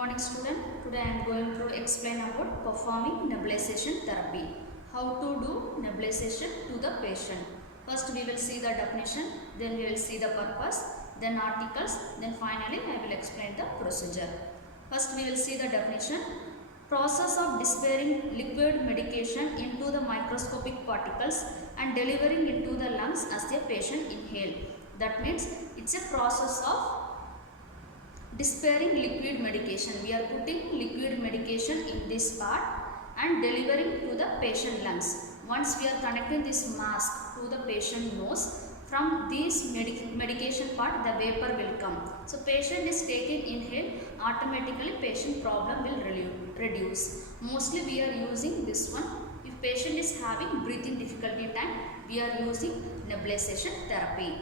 morning student. Today I am going to explain about performing nebulization therapy. How to do nebulization to the patient. First we will see the definition, then we will see the purpose, then articles, then finally I will explain the procedure. First we will see the definition. Process of dispersing liquid medication into the microscopic particles and delivering into the lungs as the patient inhale. That means it's a process of dispersing liquid medication. We are putting liquid medication in this part and delivering to the patient lungs. Once we are connecting this mask to the patient nose, from this medication part the vapor will come. So patient is taking inhale, automatically patient problem will reduce. Mostly we are using this one. If patient is having breathing difficulty time, we are using nebulization therapy.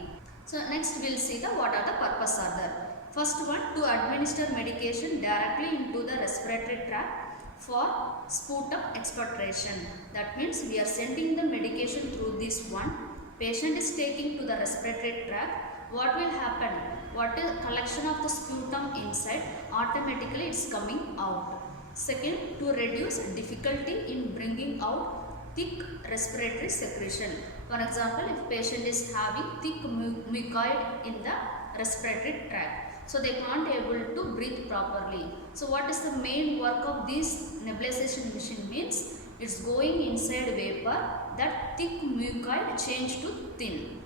So next we will see the what are the purpose are there. First one, to administer medication directly into the respiratory tract for sputum expectoration. That means we are sending the medication through this one. Patient is taking to the respiratory tract. What will happen? What is collection of the sputum inside? Automatically it's coming out. Second, to reduce difficulty in bringing out thick respiratory secretion. For example, if patient is having thick mucoid in the respiratory tract, so they can't able to breathe properly. So what is the main work of this nebulization machine means? It's going inside vapor, that thick mucoid change to thin.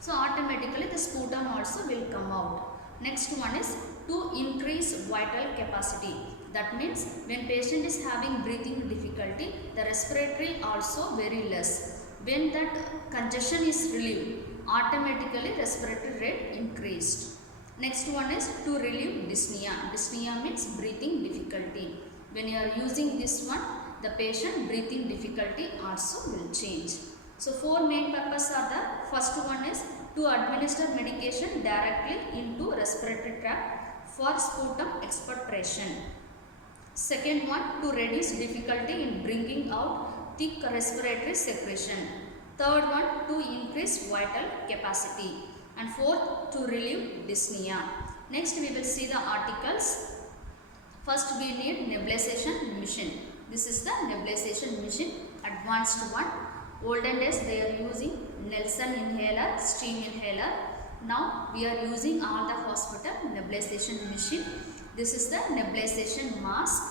So automatically the sputum also will come out. Next one is to increase vital capacity. That means when patient is having breathing difficulty, the respiratory also very less. When that congestion is relieved, automatically respiratory rate increased. Next one is to relieve dyspnea. Dyspnea means breathing difficulty. When you are using this one, the patient breathing difficulty also will change. So four main purposes are there. First one is to administer medication directly into respiratory tract for sputum expectoration. Second one, to reduce difficulty in bringing out thick respiratory secretion. Third one, to increase vital capacity. And fourth, to relieve dyspnea. Next we will see the articles. First we need nebulization machine. This is the nebulization machine, advanced one. Olden days they are using Nelson inhaler, steam inhaler. Now we are using all the hospital nebulization machine. This is the nebulization mask.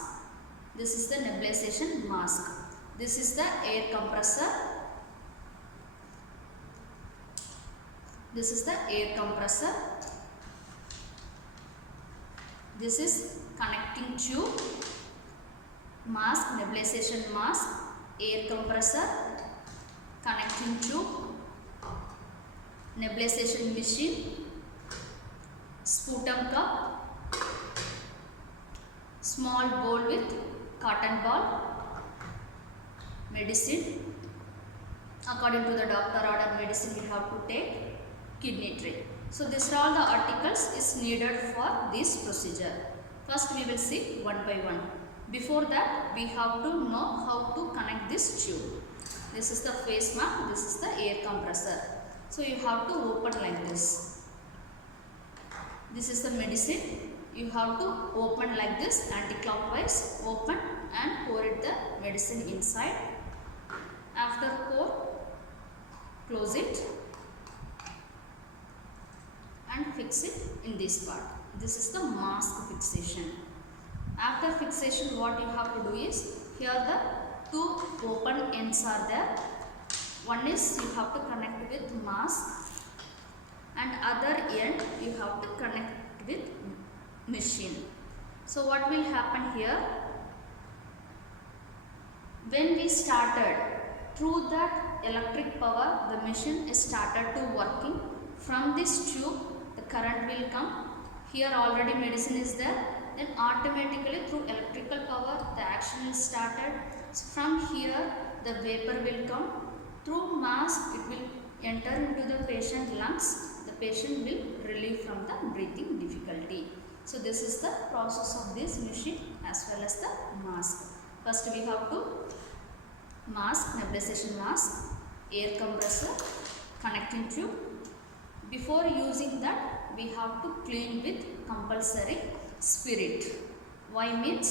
This is the nebulization mask. This is the air compressor. This is the air compressor. This is connecting tube, mask, nebulization mask, air compressor, connecting tube, nebulization machine, sputum cup, small bowl with cotton ball, medicine. According to the doctor order medicine we have to take. Kidney tray. So these are all the articles is needed for this procedure. First we will see one by one. Before that we have to know how to connect this tube. This is the face mask, this is the air compressor. So you have to open like this. This is the medicine. You have to open like this, anti-clockwise, open and pour it the medicine inside. After pour, close it and fix it in this part. This is the mask fixation. After fixation what you have to do is, here the two open ends are there. One is you have to connect with mask and other end you have to connect with machine. So what will happen here? When we started, through that electric power the machine is started to working. From this tube the current will come. Here already medicine is there. Then automatically through electrical power the action is started. So from here the vapor will come. Through mask it will enter into the patient lungs. The patient will relieve from the breathing difficulty. So this is the process of this machine as well as the mask. First we have to mask, nebulization mask, air compressor, connecting tube. Before using that we have to clean with compulsory spirit. Why means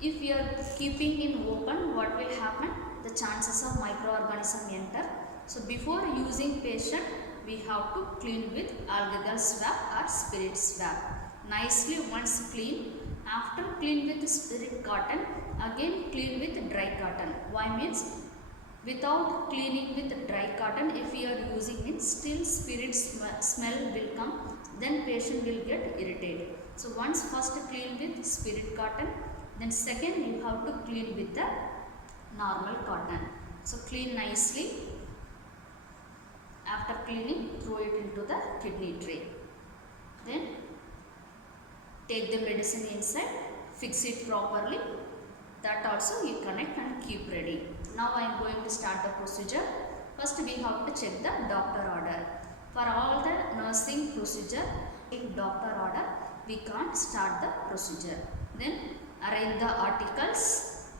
if we are keeping in open, what will happen? The chances of microorganism enter. So before using patient, we have to clean with algal swab or spirit swab. Nicely once clean. After clean with spirit cotton, again clean with dry cotton. Why means without cleaning with dry cotton, if we are using it, still spirit smell will come, then patient will get irritated. So once first clean with spirit cotton, then second you have to clean with the normal cotton. So clean nicely. After cleaning, throw it into the kidney tray. Then take the medicine inside, fix it properly. That also you connect and keep ready. Now I am going to start the procedure. First we have to check the doctor order. For all the nursing procedure, in doctor order, we can't start the procedure. Then arrange the articles.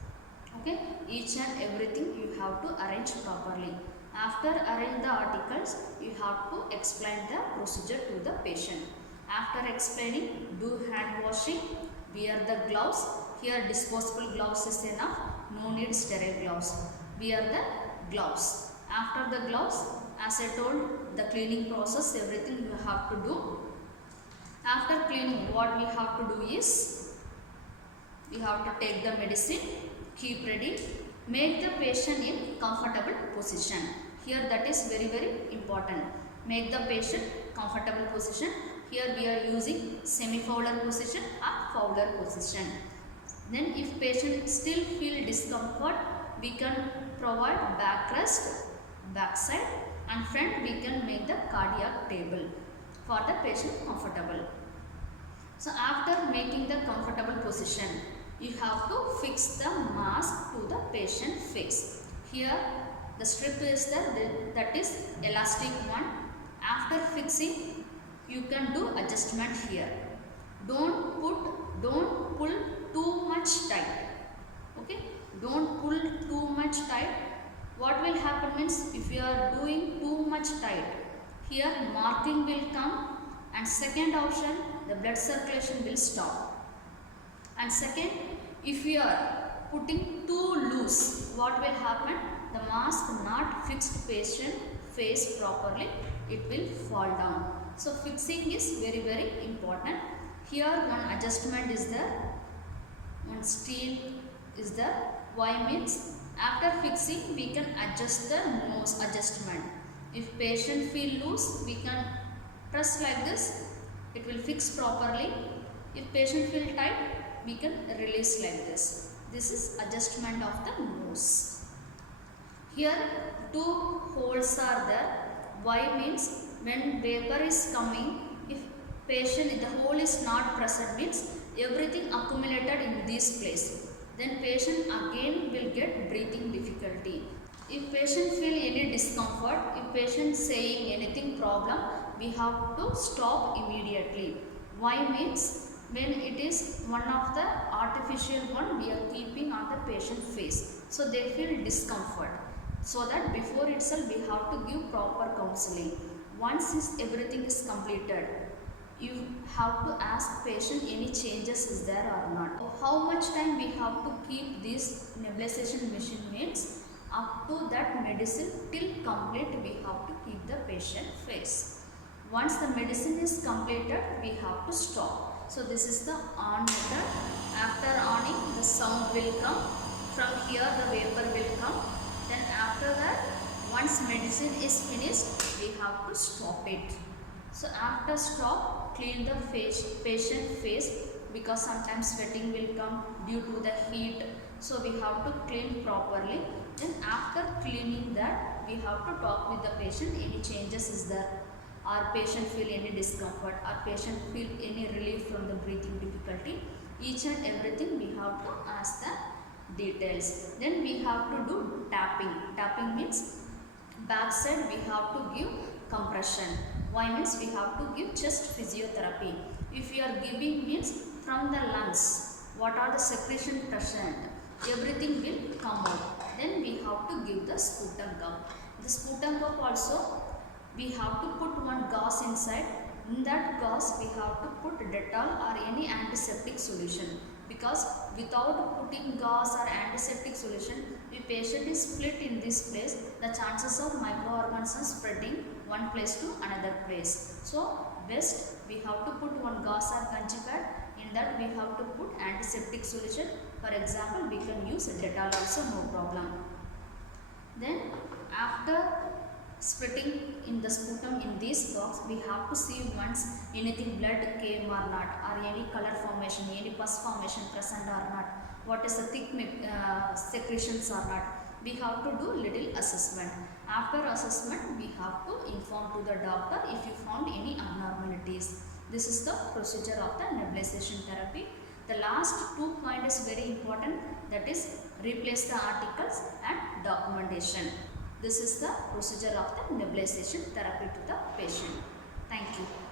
Okay, each and everything you have to arrange properly. After arrange the articles, you have to explain the procedure to the patient. After explaining, do hand washing, wear the gloves. Here disposable gloves is enough, no need sterile gloves. Wear the gloves. After the gloves, as I told, the cleaning process, everything you have to do. After cleaning, what we have to do is, you have to take the medicine, keep ready, make the patient in comfortable position. Here that is very important. Make the patient comfortable position. Here we are using semi-Fowler position or Fowler position. Then if patient still feel discomfort, we can provide backrest, backside, and front we can make the cardiac table for the patient comfortable. So after making the comfortable position, you have to fix the mask to the patient face. Here the strip is there, that is elastic one. After fixing, you can do adjustment here. Don't pull too much tight. Okay, don't pull too much tight. What will happen means, if you are doing too much tight, here marking will come, and second option, the blood circulation will stop. And second, if you are putting too loose, what will happen? The mask not fixed patient face properly, it will fall down. So fixing is very important. Here one adjustment is there, one steel is there. Why means, after fixing we can adjust the nose adjustment. If patient feel loose, we can press like this, it will fix properly. If patient feel tight, we can release like this. This is adjustment of the nose. Here two holes are there. Why means, when vapor is coming, if patient, the hole is not present means everything accumulated in this place, then patient again will get breathing difficulty. If patient feel any discomfort, if patient saying anything problem, we have to stop immediately. Why means, when it is one of the artificial one we are keeping on the patient face, so they feel discomfort. So that before itself we have to give proper counseling. Once everything is completed, you have to ask patient any changes is there or not. How much time we have to keep this nebulization machine means, up to that medicine till complete we have to keep the patient face. Once the medicine is completed, we have to stop. So this is the on method. After onning, the sound will come. From here the vapor will come. Then after that, once medicine is finished, we have to stop it. So after stop, clean the patient face, because sometimes sweating will come due to the heat. So we have to clean properly. Then after cleaning that, we have to talk with the patient, any changes is there, or patient feel any discomfort, or patient feel any relief from the breathing difficulty. Each and everything we have to ask the details. Then we have to do tapping. Tapping means backside we have to give compression. Why means, we have to give chest physiotherapy. If we are giving means from the lungs, what are the secretion present, everything will come out. Then we have to give the sputum cup. The sputum cup also we have to put one gauze inside, In that gauze we have to put Dettol or any antiseptic solution, because without putting gauze or antiseptic solution, the patient is split in this place, the chances of microorganisms spreading one place to another place. So best we have to put one gauze or Kanchi pad, in that we have to put antiseptic solution. For example, we can use Dettol also, no problem. Then after splitting in the sputum in this box, we have to see once anything blood came or not, or any color formation, any pus formation present or not, what is the thick secretions or not. We have to do little assessment. After assessment, we have to inform to the doctor if you found any abnormalities. This is the procedure of the nebulization therapy. The last 2 point is very important, that is replace the articles and documentation. This is the procedure of the nebulization therapy to the patient. Thank you.